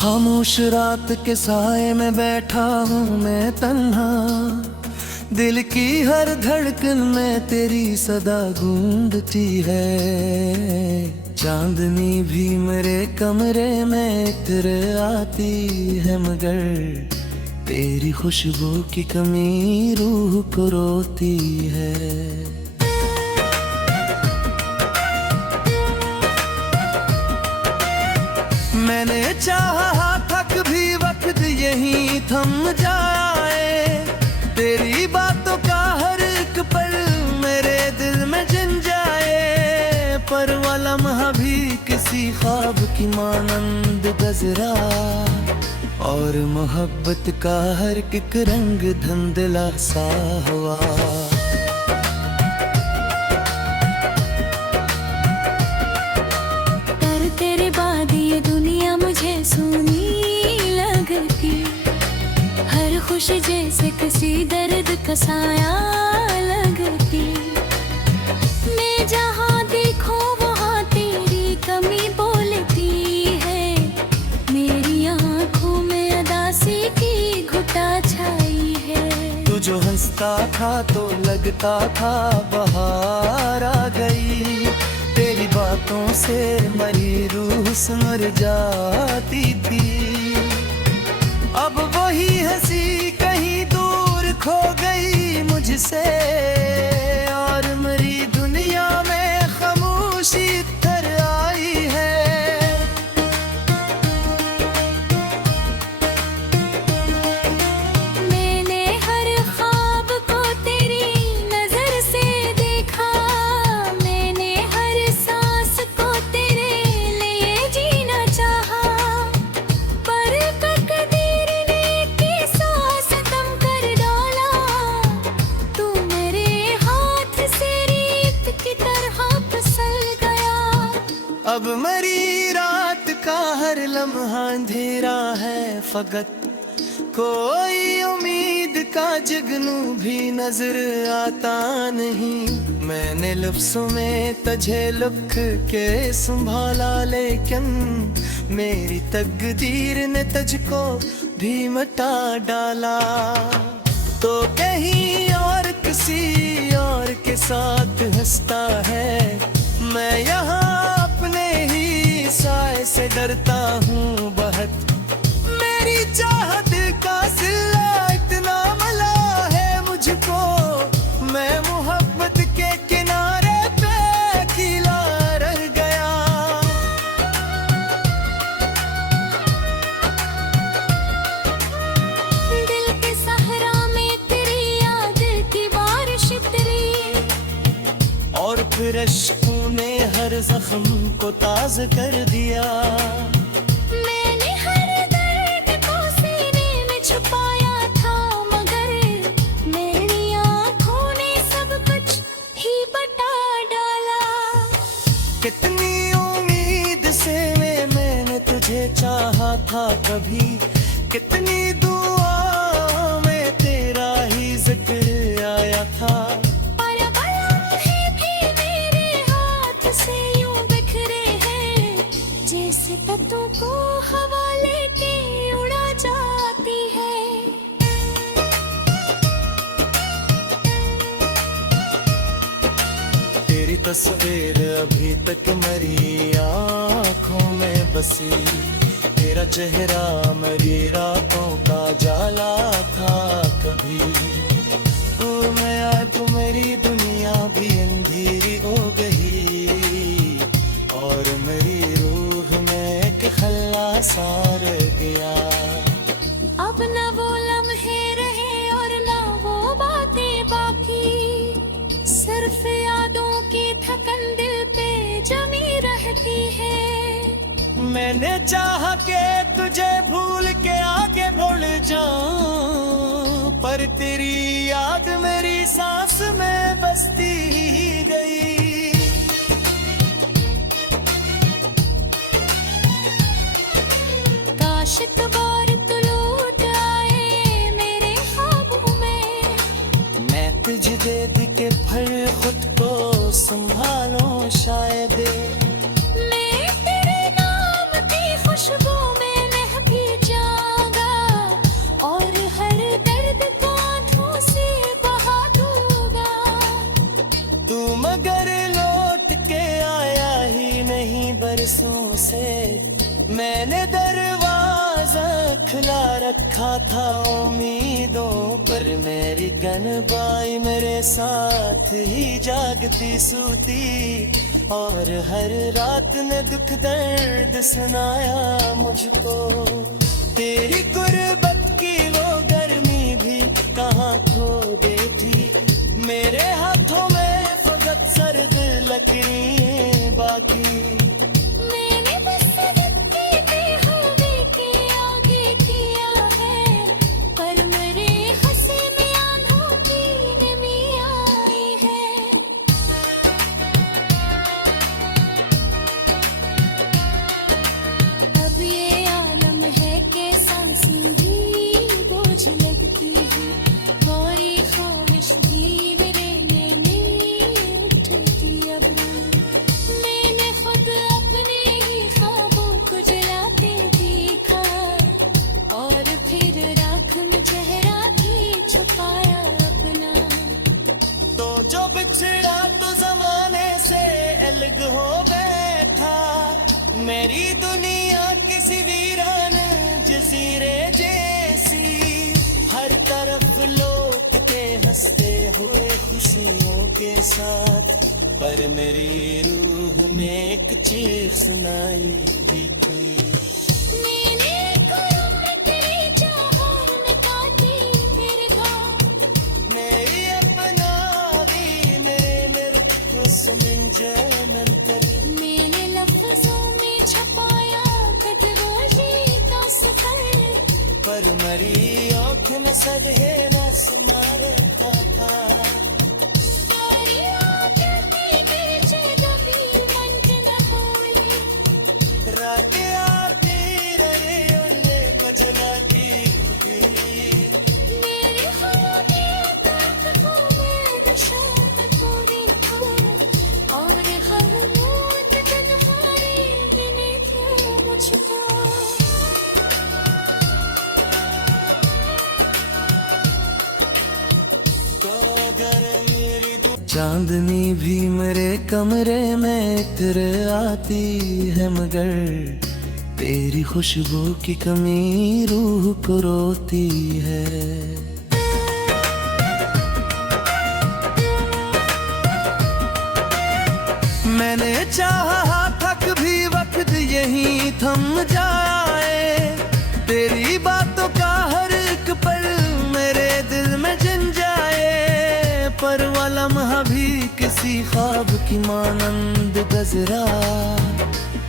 खामोश रात के साए में बैठा हूँ मैं तन्हा, दिल की हर धड़कन में तेरी सदा गूंजती है। चांदनी भी मेरे कमरे में इतर आती है, मगर तेरी खुशबू की कमी रूह को रोती है। मैंने चाहा था कभी वक्त यहीं थम जाए, तेरी बातों का हर एक पल मेरे दिल में जिन जाए। पर वो लम्हा भी किसी ख्वाब की मानंद गुजरा, और मोहब्बत का हर एक रंग धुंधला सा हुआ। कर तेरे बाद ये दुनिया मुझे सुनी लगती, हर खुशी जैसे किसी दर्द का साया लगती। मैं जहाँ देखूं वहाँ तेरी कमी बोलती है, मेरी आँखों में अदासी की घुटा छाई है। तू जो हंसता था तो लगता था बहार आ गई, तेरी बातों से मरी रूह सुमर जाती थी। अब वही हंसी कहीं दूर खो गई मुझसे, और मेरी दुनिया में खामोशी तर आई है। मैंने हर ख्वाब को तेरी नजर से देखा, मैंने हर सांस को तेरे लिए जीना चाहा। पर तकदीर ने कैसा सितम कर डाला, तू मेरे हाथ से रेत की तरह फिसल गया। अब मेरी रात का हर लम्हा अंधेरा है, फकत कोई उम्मीद का जुगनू भी नजर आता नहीं। मैंने लफ्ज़ों में तुझे लिख के संभाला, लेकिन मेरी तकदीर ने तुझको भी मिटा डाला। तो कहीं और किसी और के साथ हंसता है, मैं यहाँ अपने ही साए से डरता हूँ बहुत। मेरी चाहत का सिला इतना मला है मुझको, मैं मोहब्बत के किनारे पे अकेला रह गया। दिल के सहरा में तेरी याद की बारिश उतरी, और फिर अश्कों ने हर जख्म को ताज़ कर दिया। मैंने हर दर्द को सीने में छुपाया था, मगर मेरी आँखों ने सब कुछ ही बता डाला। कितनी उम्मीद से मैंने तुझे चाहा था कभी, कितनी दुआ में तेरा ही जिक्र आया था। पर लम्हे भी मेरे हाथ से यूं बिखरे हैं, जैसे तत्वों को हवा लेके उड़ा जाती है। तेरी तस्वीर अभी तक मेरी आँखों में बसी, तेरा चेहरा मेरी रातों का जाला था कभी। तू मैं आया तो मेरी दुनिया भी अंधेरी हो गई, और मेरी रूह में एक खल्ला सा रह गया। अब न वो लम्हे रहे और न वो बातें बाकी, सिर्फ यादों की थकन दिल पे जमी रहती है। मैंने चाहा के तुझे भूल के आगे भूल जाऊं, पर तेरी याद मेरी सांस में बसती ही गई। काश दोबारा तू लौट आए मेरे ख्वाबों में, मैं तुझे दे दी के फिर खुद को संभालो शायद। मैं तेरे नाम की खुशबू में महकी मैंने दरवाजा खुला रखा था उम्मीदों पर, मेरी गनबाई मेरे साथ ही जागती सूती, और हर रात ने दुख दर्द सुनाया मुझको। तेरी गुर्बत की वो गर्मी भी कहाँ खो बैठी, मेरे हाथों में फकत सर्द लकीरें बाकी। मैंने बस सदके हवे के आगे किया है, पर मेरे हंसी में आंधों की नमी आई है। अब ये आलम है कि सांसें भी बोझ लगती है, और ये ख्वाहिश भी मेरे नैने उठती अब। मैंने खुद अपने ही ख्वाबों को जलाते देखा, और फिर राख में चेहरा भी छुपाया अपना। तो जो बिछड़ा तो जमाने से अलग हो बैठा, मेरी दुनिया किसी वीरान जजीरे जैसी, हर तरफ लोग के हंसते हुए खुशियों के साथ, पर मेरी रूह में एक चीख सुनाई दी थी। मैंने एक उम्र तेरी चाहत में काटी फिर घाव, मेरी अपना भी मेरे सुमिन जनन कर। मैंने लफ्जों में छपाया खतगोशी का सफर, पर मरी आँख न सलहे न समारे था। सारी आदतें गिरजे दबी मन के न बोली, रात आती रही उन्हें बजना की। मेरे ख्वाबें तक को मैं नशात को देखा, और हर मौत तन्हाई गिने थे मुझको। तो अगर मेरी चांदनी भी मेरे कमरे में इतर आती है, मगर तेरी खुशबू की कमी रूह को रोती है। मैंने चाहा था कभी वक्त यहीं थम जाए, तेरी बातों का हर एक पल मेरे दिल में जिन जाए, पर वो लम्हा भी किसी ख्वाब की मानंद गजरा,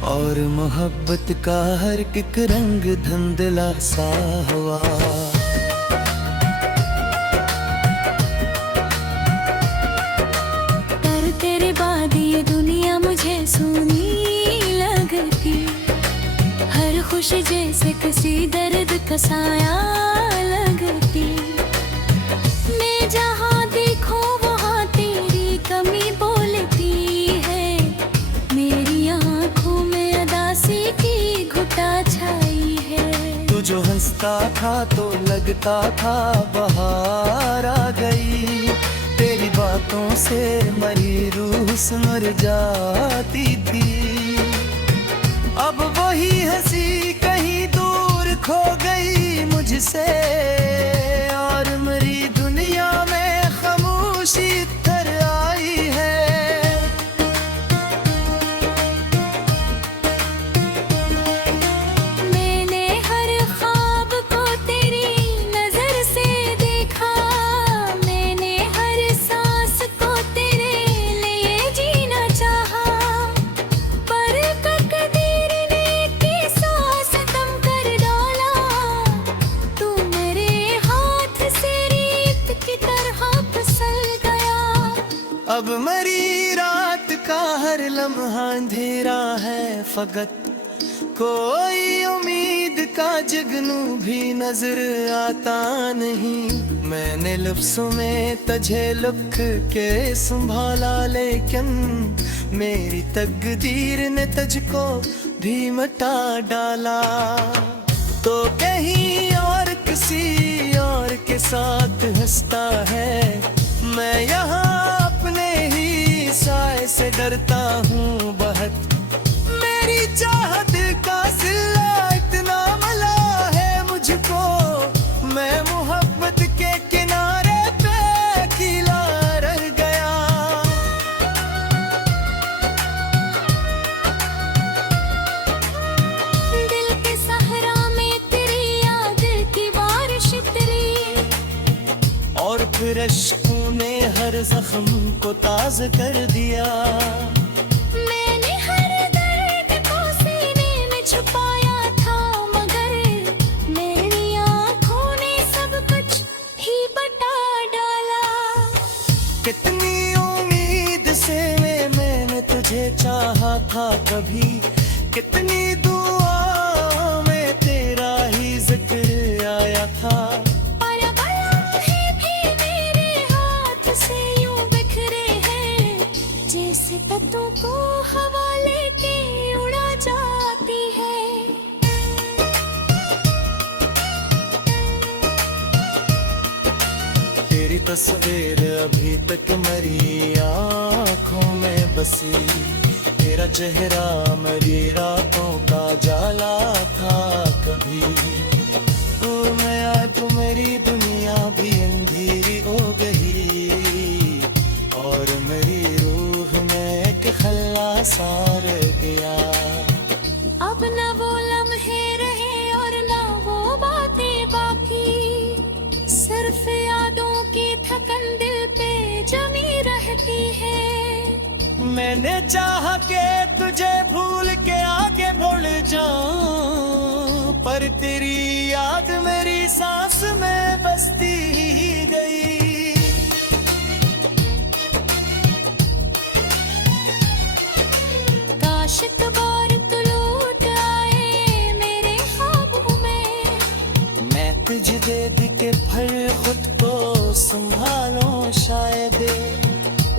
और मोहब्बत का हर एक रंग धुंधला सा हुआ। पर तेरे बाद ये दुनिया मुझे सूनी लगती, हर खुशी जैसे किसी दर्द का साया लगती। मैं जहाँ देखो वहाँ तेरी कमी बोलती है, मेरी आँखों में अदासी की घुटा छाई है। तू जो हंसता था तो लगता था बहार आ गई, तेरी बातों से मरी रूह सुमर जाती थी। अब वही हंसी कहीं दूर खो गई मुझसे, और मेरी दुनिया में खामोशी तर आई है। मैंने हर ख्वाब को तेरी नजर से देखा, मैंने हर सांस को तेरे लिए जीना चाहा, पर तकदीर ने की सांस कम कर डाला। तू मेरे हाथ से रेत की तरह फिसल गया। अब मरी रात का हर लम्हा अंधेरा है, फकत कोई उम्मीद का जगनू भी नजर आता नहीं। मैंने लफ्ज़ों में तुझे लिख के संभाला, लेकिन मेरी तकदीर ने तुझको भी मिटा डाला। तो कहीं और किसी और के साथ हंसता है, मैं यहाँ अपने ही साए से डरता हूँ बहुत। मेरी चाहत का सिला अश्कों ने हर जख्म को ताज़ कर दिया। मैंने हर दर्द को सीने में छुपाया था, मगर मेरी आँखों ने सब कुछ ही बता डाला। कितनी उम्मीद से मैंने तुझे चाहा था कभी, कितनी दुआ में तेरा ही जिक्र आया था। पर बलाहे भी मेरे हाथ से यूं बिखरे हैं, जैसे पत्तों को हवा लेके उड़ा जाती है। तेरी तस्वीर अभी तक मेरी आँखों में बसी, तेरा चेहरा मेरी रातों का जाला था कभी। तू मैं आया तो मेरी दुनिया भी अंधेरी हो गई, और मेरी रूह में एक खल्ला सार गया। अब न वो लम्हे रहे और न वो बातें बाकी, सिर्फ यादों की थकन दिल पे जमी रहती है। मैंने चाहा के तुझे भूल के आगे भूल जाऊं, पर तेरी याद मेरी सांस में बसती ही गई। काश दोबारा तू लौट आए मेरे ख्वाबों में, मैं तुझे दे दी के फिर खुद को संभालूं शायद।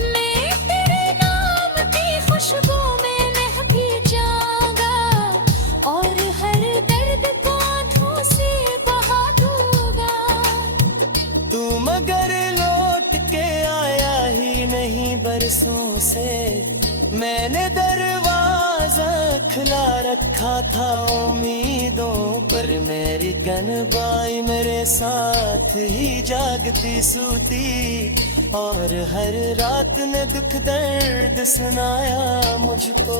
मैं तेरे नाम की खुशबू में महकी जाऊंगा, और हर दर्द को आंखों से बहा दूंगा। तू मगर लौट के आया ही नहीं बरसों से, मैंने दरवाजा खुला रखा था उम्मीदों पर। मेरी गनबाई मेरे साथ ही जागती सूती, और हर रात ने दुख दर्द सुनाया मुझको।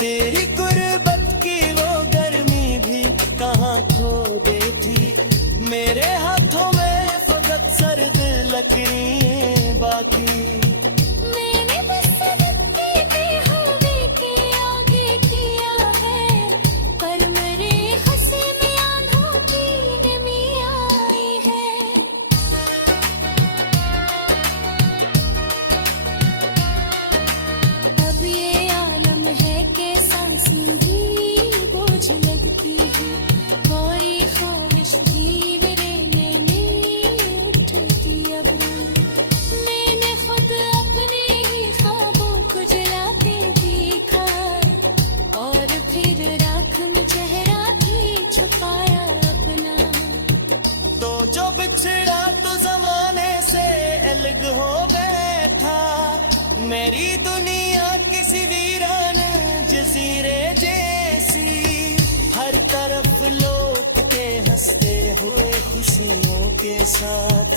तेरी गुर्बत की वो गर्मी भी कहाँ खो बैठी, मेरे हाथों में फकत सर्द लकड़ियाँ बाकी। मैंने बस सदके पे हवे के आगे किया है, पर मेरे हंसी में आंधों की नमी आई है। अब ये आलम है कि सांसें भी बोझ लगती है, कोई ख्वाहिश भी मेरे नैने उठती अब। मैंने खुद अपने ही ख्वाबों को जलाते देखा, और फिर राख में चेहरा भी छुपाया अपना। तो जो बिछड़ा तो जमाने से अलग हो बैठा, मेरी दुनिया किसी वीरान जजीरे जैसी। हर तरफ लोग के हंसते हुए खुशियों के साथ,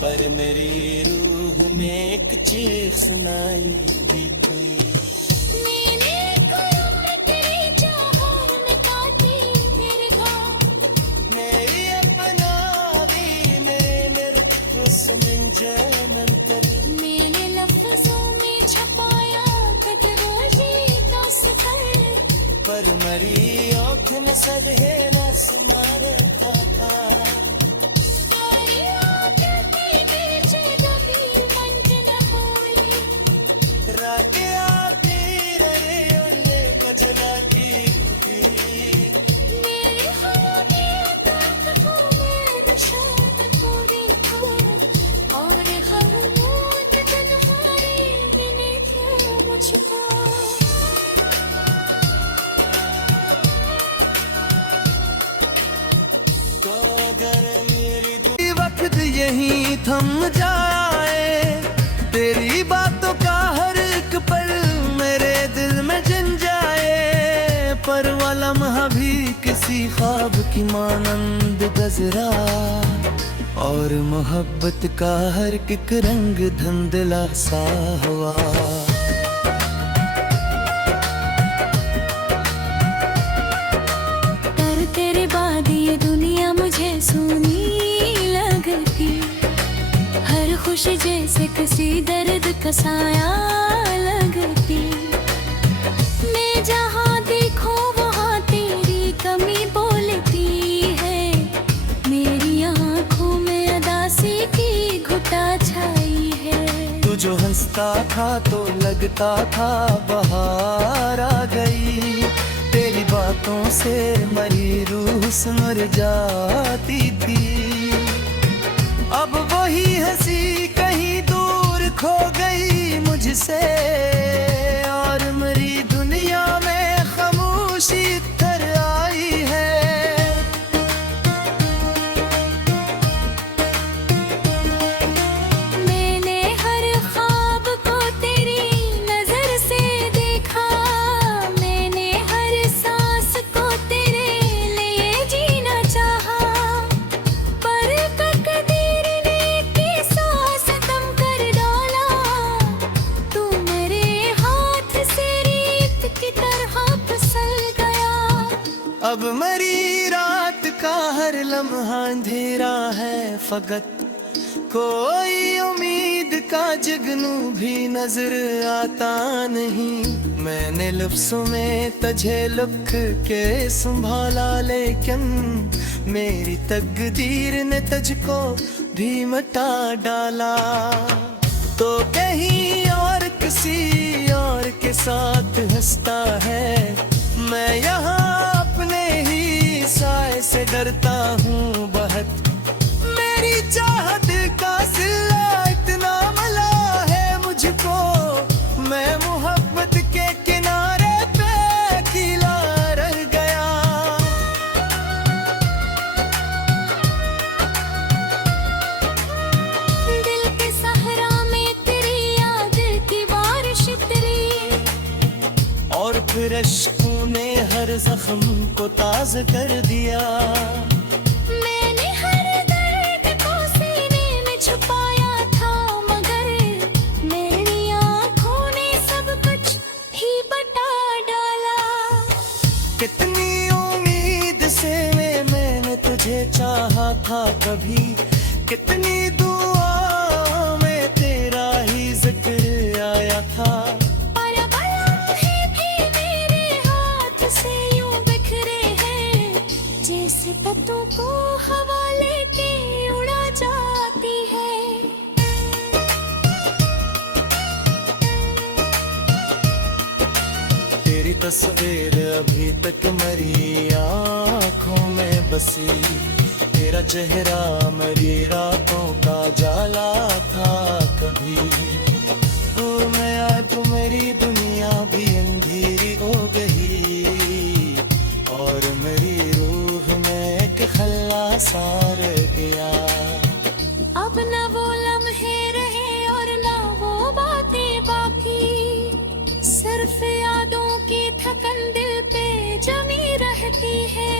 पर मेरी रूह में एक चीख सुनाई दी कोई। मैंने एक उम्र तेरी चाहत में काटी तेरे घाव, मेरी अपना भी मेरे सुन जन्म कर। मैंने लफ्जों में छपाया कदरोजी का सफर, पर मरी आँख न सदहे न सुमार था। सारी आंखें तेरे दबी मंजिल बोली, रातें आती रहे उनने कजला की थी। मेरे खाने तक को मैं निशान को देखा, और हर मौत तन्हाई मैंने थे मुझको। तो अगर मेरी वक्त यहीं थम जाए, तेरी बातों का हर एक पल मेरे दिल में जिन जाए। पर वो लम्हा भी किसी ख्वाब की मानंद गजरा, और मोहब्बत का हर एक रंग धुंधला सा हुआ। पर तेरे बाद ये दुनिया मुझे सूनी लगती, हर खुशी जैसे किसी दर्द का साया लगती। मैं जहाँ देखो वहाँ तेरी कमी बोलती है। मेरी आँखों में अदासी की घुटा छाई है। तू जो हंसता था तो लगता था बहार आ गई। तेरी बातों से मरी रूह सुमर जाती थी। अब वही हंसी कहीं दूर खो गई मुझसे, और मेरी दुनिया में खामोशी तर आई है। मैंने हर ख्वाब को तेरी नजर से देखा। मैंने हर सांस को तेरे लिए जीना चाहा। पर तकदीर ने कैसा सितम कर डाला। तू मेरे हाथ से रेत की तरह फिसल गया। अब मेरी रात का हर लम्हा अंधेरा है फकत। कोई उम्मीद का जुगनू भी नजर आता नहीं। मैंने लफ्ज़ों में तुझे लिख के संभाला, लेकिन मेरी तकदीर ने तुझको भी मिटा डाला। तो कहीं और किसी और के साथ हंसता है। मैं यहाँ अपने ही साए से डरता हूँ बहुत। मेरी चाहत का सिला इतना मला है मुझको। मैं मोहब्बत के किनारे पे अकेला रह गया। दिल के सहरा में तेरी याद की बारिश उतरी। और फिर अश्कों ने हर जख्म को ताज़ा कर दिया। मैंने हर दर्द को सीने में छुपाया था, मगर मेरी आँखों ने सब कुछ ही बता डाला। कितनी उम्मीद से मैंने तुझे चाहा था कभी। कितनी दुआओं में तेरा ही जिक्र आया था। पर लम्हे भी मेरे हाथ से यूं बिखरे हैं, जैसे पत्तों को हवा लेके उड़ा जाती है। तेरी तस्वीर अभी तक मेरी आँखों में बसी। तेरा चेहरा मेरी रातों का जाला था कभी। तू मैं आए तो मेरी दुनिया भी अंधेरी हो गई। और मेरी रूह में एक खल्ला सा रह गया। अब न वो लम्हे रहे और न वो बातें बाकी। सिर्फ यादों की थकन दिल पे जमी रहती है।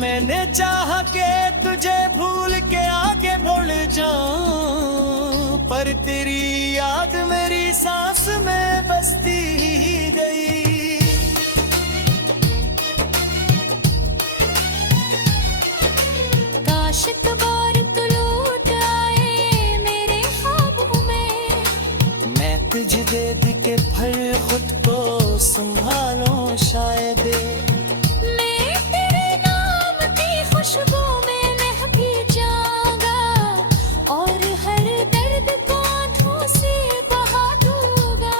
मैंने चाहा के तुझे भूल के आगे बढ़ जाऊं, पर तेरी याद मेरी सांस में बसती ही गई। काश इतबार तू लौट आए मेरे ख्वाबों में। मैं तुझे दे दी के फिर खुद को संभालो शायद। मैं तेरे नाम की खुशबू में रह भी जाऊंगा, और हर दर्द को आंखों से बहा दूंगा।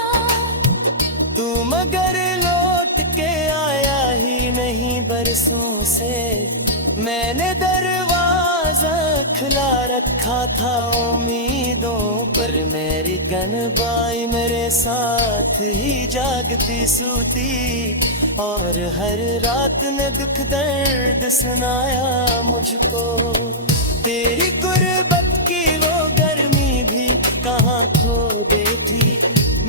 तू मगर लौट के आया ही नहीं बरसों से। मैंने दरवाजा खुला रखा था उम्मीदों पर। मेरी गनबाई मेरे साथ ही जागती सूती। और हर रात ने दुख दर्द सुनाया मुझको। तेरी गुर्बत की वो गर्मी भी कहाँ खो गई थी।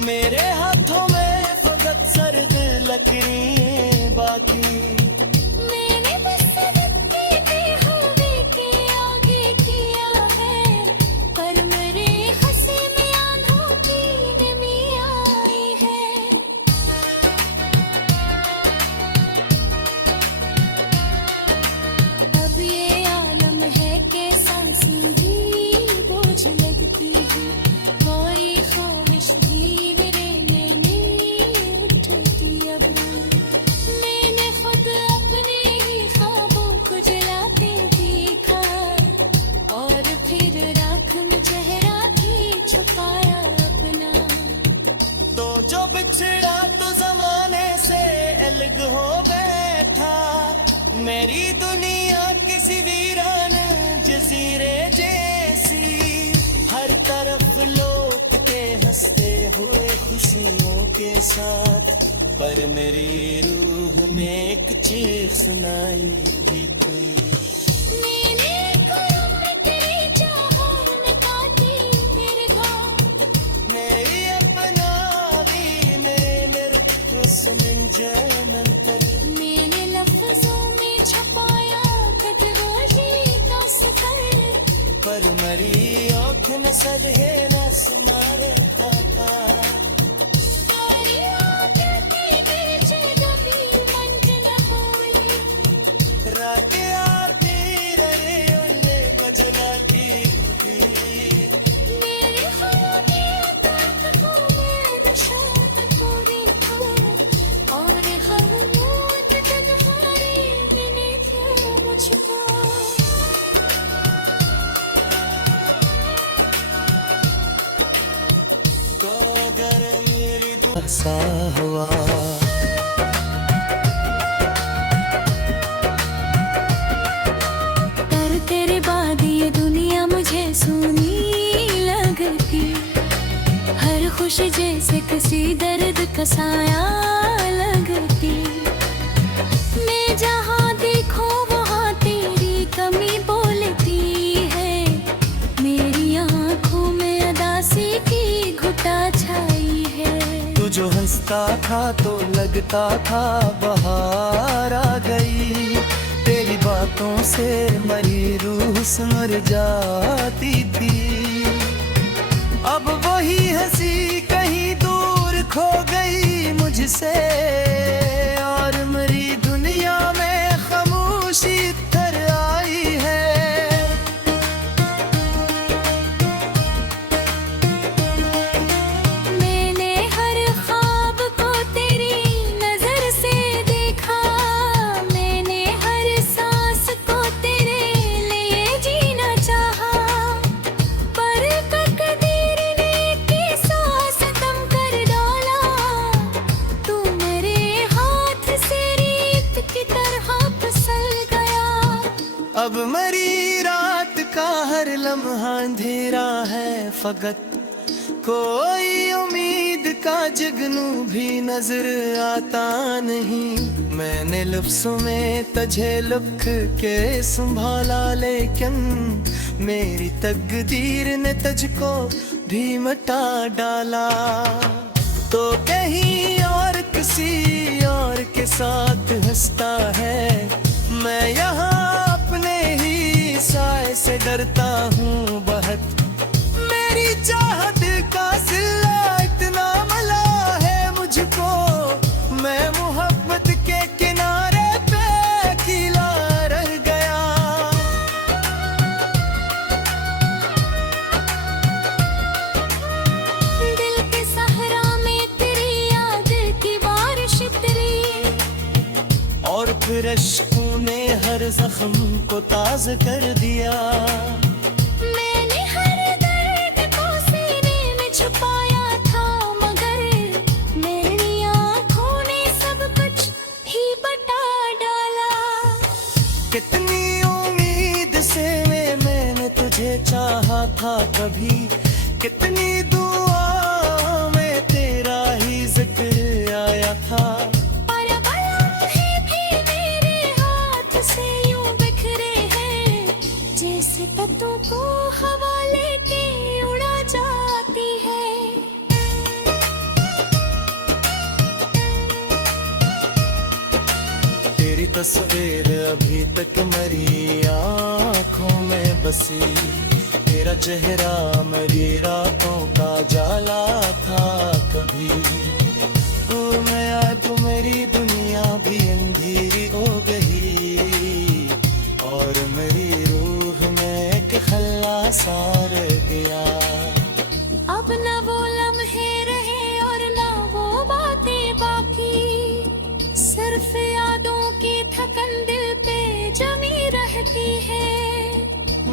मेरे हाथों में फकत सर्द लकीरें बाकी। मैंने बस सबके बेहुदे के आगे किया है, पर मेरे हंसी में आंधों की नमी आई है। अब ये आलम है कि सांसें भी बोझ लगती मेरी दुनिया किसी वीरान जजीरे जैसी, हर तरफ लोग के हंसते हुए खुशियों के साथ, पर मेरी रूह में एक चीख सुनाई दी कोई। मैंने करम में तेरी चाहत में काटी तेरे घाव, मेरी अपना भी मेरे सुन जनंतर, मैंने लफ्जों में छपाया कटरोजी का सफर, पर मरी आँख न सदहे न सुमारे था। तारी आदत के जगह मन न बोली, रात आती रही उन्ने बजना की थी। मेरे खाने तक को मैं नशात को देखा, और हर मौत तन्हाई मैंने थे मुझको। तो अगर मेरी सा हुआ, पर तेरे बाद ये दुनिया मुझे सूनी लगती, हर खुशी जैसे किसी दर्द का साया लगती। मैं जहाँ देखो वहाँ तेरी कमी बोलती है, मेरी आँखों में अदासी की घुटा छाई है। तू जो हंसता था तो लगता था बहार आ गई, तेरी बातों से मरी रूह सुमर जाती थी। अब वही हंसी कहीं दूर खो गई मुझसे, और मेरी दुनिया में खामोशी तर आई है। मैंने हर ख्वाब को तेरी नजर से देखा, मैंने हर सांस को तेरे लिए जीना चाहा, पर तकदीर ने की सांस दम कर डाला। तू मेरे हाथ से रेत की तरह फिसल गया। अब मरी रात का हर लम्हा अंधेरा है फकत, कोई उम्मीद का जुगनू भी नजर आता नहीं। मैंने लफ्ज़ों में तुझे लिख के संभाला, लेकिन मेरी तकदीर ने तुझको भी मिटा डाला। तो कहीं और किसी और के साथ हंसता है, मैं यहाँ अपने ही साए से डरता हूँ बहुत। मेरी चाहत का सिला इतना मला है मुझको, मैं मोहब्बत के किनारे पे अकेला रह गया। दिल के सहरा में तेरी याद की बारिश उतरी, और फिर अश्कों ने हर जख्म को ताज़ा कर दिया। मैंने हर दर्द को सीने में छुपाया था, मगर मेरी आँखों ने सब कुछ ही बता डाला। कितनी उम्मीद से मैंने तुझे चाहा था कभी, कितनी दुआ में तेरा ही जिक्र आया था। पर लम्हे भी मेरे हाथ से यूं बिखरे हैं, जैसे पत्तों को हवा लेके उड़ा जाती है। तेरी तस्वीर अभी तक मेरी आँखों में बसी, तेरा चेहरा मेरी रातों का जाला था कभी। तू मैं आया तो मेरी दुनिया भी अंधेरी हो गई, और मेरी रूह में एक खल्ला सा रह गया। अब न वो लम्हे रहे और न वो बातें बाकी, सिर्फ यादों की थकन दिल पे जमी रहती है।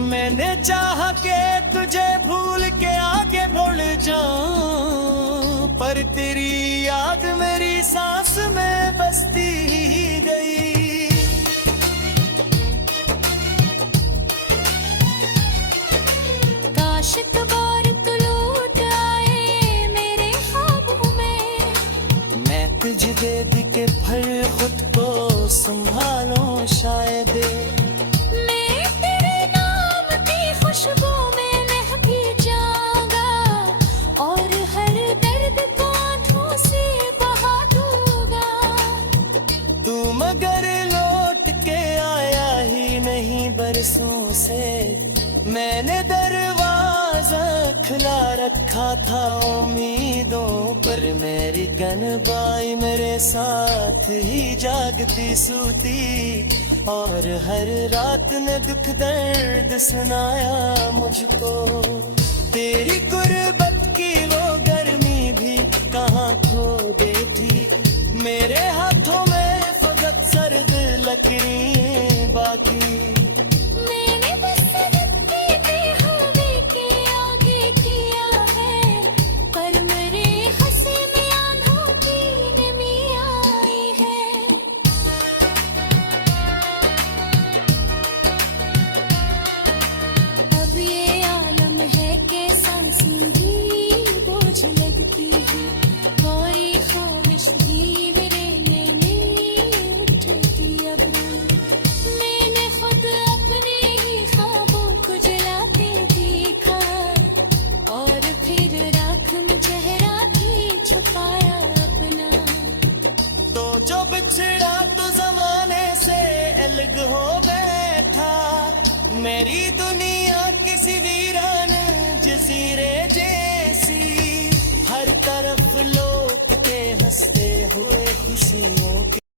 मैंने चाहा के तुझे भूल के आगे बढ़ जाऊं, पर तेरी याद मेरी सांस में बसती ही गई। दे। मैं तेरे नाम की खुशबू में महकी जाऊंगा और हर दर्द को आंखों से बहा दूंगा। तू मगर लौट के आया ही नहीं बरसों से, मैंने दरवाजा खुला रखा था उम्मीदों पर, मेरी गनबाई मेरे साथ ही जागती सूती, और हर रात ने दुख दर्द सुनाया मुझको। तेरी गुर्बत की वो गर्मी भी कहाँ खो गई थी, मेरे हाथों में फकत सर्द लकीरें बाकी। मैंने बस सदके बेहूदी के आगे किया है, पर मेरे हंसी में आंधों की नमी आई है। अब ये आलम है कि सांसें भी बोझ लगती है, कोई ख्वाहिश भी मेरे नैने उठती अब। मैंने खुद अपने ही ख्वाबों को जलाते देखा, और फिर राख में चेहरा भी छुपाया अपना। तो जो बिछड़ा तो जमाने से अलग हो बैठा, मेरी दुनिया किसी वीरान जजीरे जैसी, हर तरफ लोग के हंसते हुए खुशियों के।